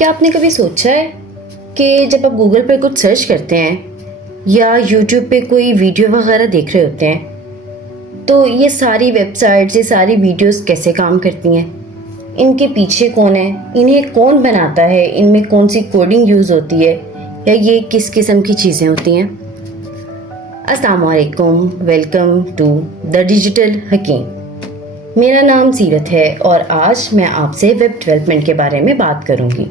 क्या आपने कभी सोचा है कि जब आप गूगल पर कुछ सर्च करते हैं या यूट्यूब पे कोई वीडियो वगैरह देख रहे होते हैं तो ये सारी वेबसाइट्स, ये सारी वीडियोस कैसे काम करती हैं, इनके पीछे कौन है, इन्हें कौन बनाता है, इनमें कौन सी कोडिंग यूज़ होती है या ये किस किस्म की चीज़ें होती हैं। अस्सलाम वालेकुम, वेलकम टू द डिजिटल हकीम। मेरा नाम सीरत है और आज मैं आपसे वेब डेवलपमेंट के बारे में बात करूंगी।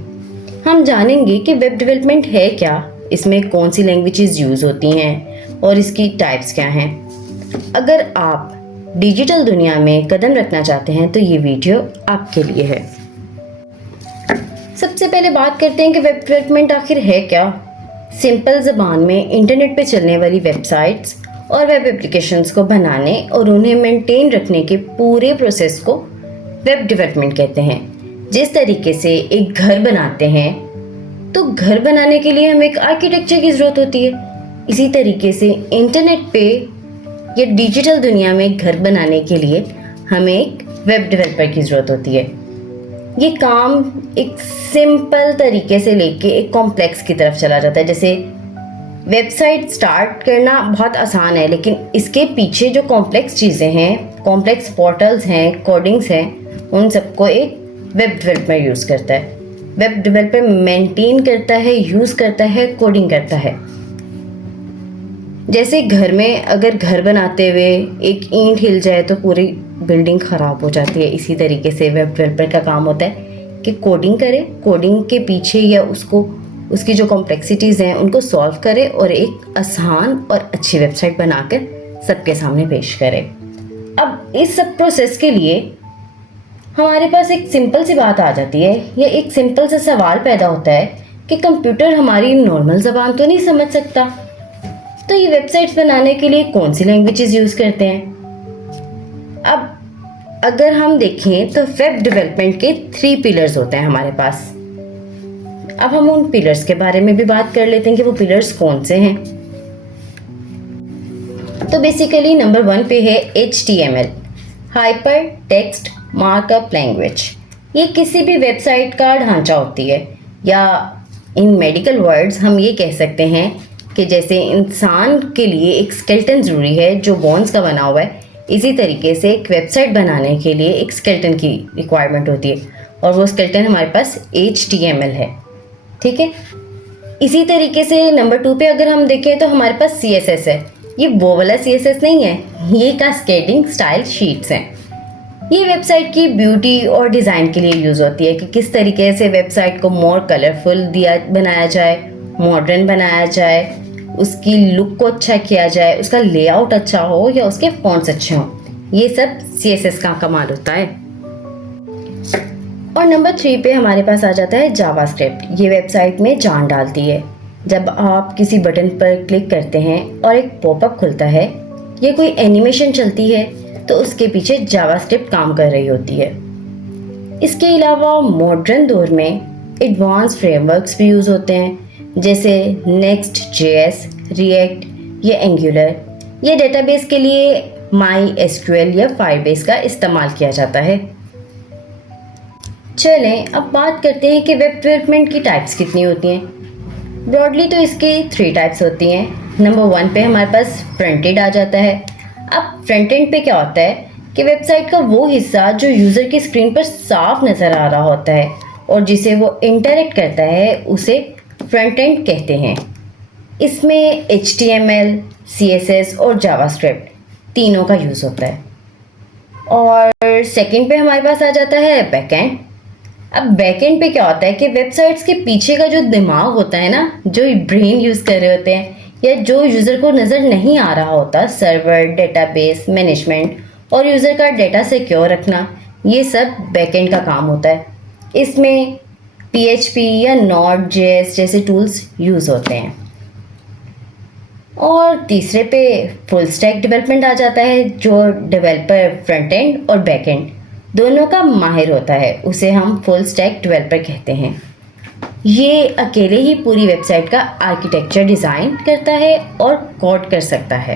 हम जानेंगे कि वेब डेवलपमेंट है क्या, इसमें कौन सी लैंग्वेजेस यूज़ होती हैं और इसकी टाइप्स क्या हैं। अगर आप डिजिटल दुनिया में कदम रखना चाहते हैं तो ये वीडियो आपके लिए है। सबसे पहले बात करते हैं कि वेब डेवलपमेंट आखिर है क्या। सिंपल ज़बान में इंटरनेट पे चलने वाली वेबसाइट्स और वेब एप्लीकेशंस को बनाने और उन्हें मेंटेन रखने के पूरे प्रोसेस को वेब डेवलपमेंट कहते हैं। जिस तरीके से एक घर बनाते हैं तो घर बनाने के लिए हमें एक आर्किटेक्चर की ज़रूरत होती है, इसी तरीके से इंटरनेट पे या डिजिटल दुनिया में घर बनाने के लिए हमें एक वेब डेवलपर की ज़रूरत होती है। ये काम एक सिंपल तरीके से लेके एक कॉम्प्लेक्स की तरफ चला जाता है। जैसे वेबसाइट स्टार्ट करना बहुत आसान है, लेकिन इसके पीछे जो कॉम्प्लेक्स चीज़ें हैं, कॉम्प्लेक्स पोर्टल्स हैं, कोडिंग्स हैं, उन सबको एक वेब डेवलपर यूज़ करता है। वेब डेवलपर मेंटेन करता है, यूज़ करता है, कोडिंग करता है। जैसे घर में अगर घर बनाते हुए एक ईंट हिल जाए तो पूरी बिल्डिंग ख़राब हो जाती है, इसी तरीके से वेब डेवलपर का काम होता है कि कोडिंग करे, कोडिंग के पीछे या उसकी जो कॉम्प्लेक्सिटीज़ हैं उनको सॉल्व करे और एक आसान और अच्छी वेबसाइट बनाकर सबके सामने पेश करे। अब इस सब प्रोसेस के लिए हमारे पास एक सिंपल सी बात आ जाती है या एक सिंपल सा सवाल पैदा होता है कि कंप्यूटर हमारी नॉर्मल ज़बान तो नहीं समझ सकता, तो ये वेबसाइट्स बनाने के लिए कौन सी लैंग्वेजेस यूज़ करते हैं। अब अगर हम देखें तो वेब डेवलपमेंट के 3 पिलर्स होते हैं हमारे पास। अब हम उन पिलर्स के बारे में भी बात कर लेते हैं कि वो पिलर्स कौन से हैं। तो बेसिकली नंबर 1 पे है HTML, hyper text markup language. ये किसी भी वेबसाइट का ढांचा होती है, या इन मेडिकल वर्ड्स हम ये कह सकते हैं कि जैसे इंसान के लिए एक स्केलेटन ज़रूरी है जो बोन्स का बना हुआ है, इसी तरीके से एक वेबसाइट बनाने के लिए एक स्केलेटन की रिक्वायरमेंट होती है और वो स्केलेटन हमारे पास HTML है। ठीक है, इसी तरीके से नंबर 2 पे अगर हम देखें तो हमारे पास CSS है। ये वो वाला CSS नहीं है, ये कास्केडिंग स्टाइल शीट्स हैं। ये वेबसाइट की ब्यूटी और डिज़ाइन के लिए यूज़ होती है कि किस तरीके से वेबसाइट को मोर कलरफुल बनाया जाए, मॉडर्न बनाया जाए, उसकी लुक को अच्छा किया जाए, उसका लेआउट अच्छा हो या उसके फॉन्ट्स अच्छे हों। ये सब CSS का कमाल होता है। और नंबर 3 पे हमारे पास आ जाता है जावास्क्रिप्ट। ये वेबसाइट में जान डालती है। जब आप किसी बटन पर क्लिक करते हैं और एक पॉपअप खुलता है या कोई एनिमेशन चलती है तो उसके पीछे जावास्क्रिप्ट काम कर रही होती है। इसके अलावा मॉडर्न दौर में एडवांस फ्रेमवर्क्स भी यूज़ होते हैं, जैसे Next.js, रिएक्ट या एंगुलर। ये डेटाबेस के लिए MySQL या फायरबेस का इस्तेमाल किया जाता है। चलें अब बात करते हैं कि वेब डेवलपमेंट की टाइप्स कितनी होती हैं। ब्रॉडली तो इसकी 3 टाइप्स होती हैं। नंबर 1 पे हमारे पास फ्रंट एंड आ जाता है। अब फ्रंट एंड पे क्या होता है कि वेबसाइट का वो हिस्सा जो यूज़र की स्क्रीन पर साफ नज़र आ रहा होता है और जिसे वो इंटरेक्ट करता है उसे फ्रंट एंड कहते हैं। इसमें HTML, CSS और जावास्क्रिप्ट तीनों का यूज़ होता है। और सेकंड पे हमारे पास आ जाता है बैकएंड। अब बैकएंड पे क्या होता है कि वेबसाइट्स के पीछे का जो दिमाग होता है ना, जो ब्रेन यूज़ कर रहे होते हैं या जो यूज़र को नज़र नहीं आ रहा होता, सर्वर, डेटाबेस मैनेजमेंट और यूज़र का डेटा सिक्योर रखना, ये सब बैकएंड का काम होता है। इसमें PHP या Node.js जैसे टूल्स यूज़ होते हैं। और तीसरे पे फुल स्टैक डेवलपमेंट आ जाता है, जो डेवलपर फ्रंट एंड और बैक एंड दोनों का माहिर होता है, उसे हम फुल स्टैक डेवलपर कहते हैं। ये अकेले ही पूरी वेबसाइट का आर्किटेक्चर डिज़ाइन करता है और कोड कर सकता है।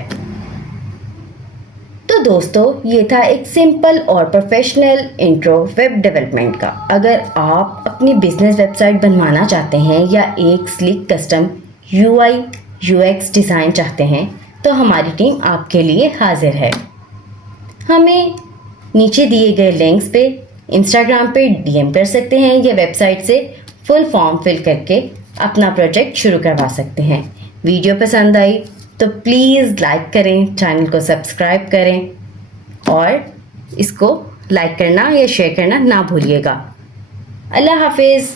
तो दोस्तों, ये था एक सिंपल और प्रोफेशनल इंट्रो वेब डेवलपमेंट का। अगर आप अपनी बिजनेस वेबसाइट बनवाना चाहते हैं या एक slick custom UI UX design चाहते हैं तो हमारी टीम आपके लिए हाजिर है। हमें नीचे दिए गए लिंक्स पे इंस्टाग्राम पे DM कर सकते हैं या वेबसाइट से फुल फॉर्म फिल करके अपना प्रोजेक्ट शुरू करवा सकते हैं। वीडियो पसंद आई तो प्लीज़ लाइक करें, चैनल को सब्सक्राइब करें और इसको लाइक करना या शेयर करना ना भूलिएगा। अल्लाह हाफिज़।